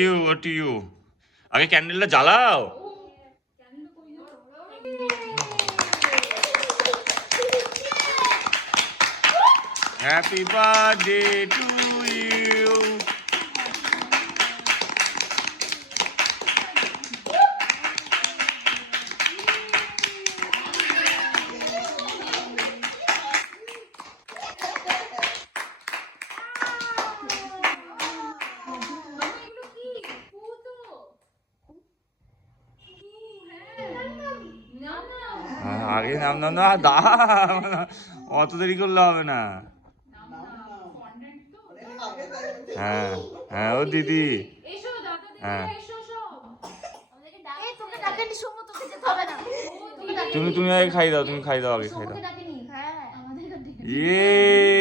You, two you. আগে ক্যান্ডেলটা জ্বালাও। Happy birthday to you. আগে নাম নাম না, অত দেরি করলে হবে না। হ্যাঁ হ্যাঁ, ও দিদি। হ্যাঁ, তুমি আগে খাই দাও, তুমি খাই দাও, আগে খাই দাও। ইয়ে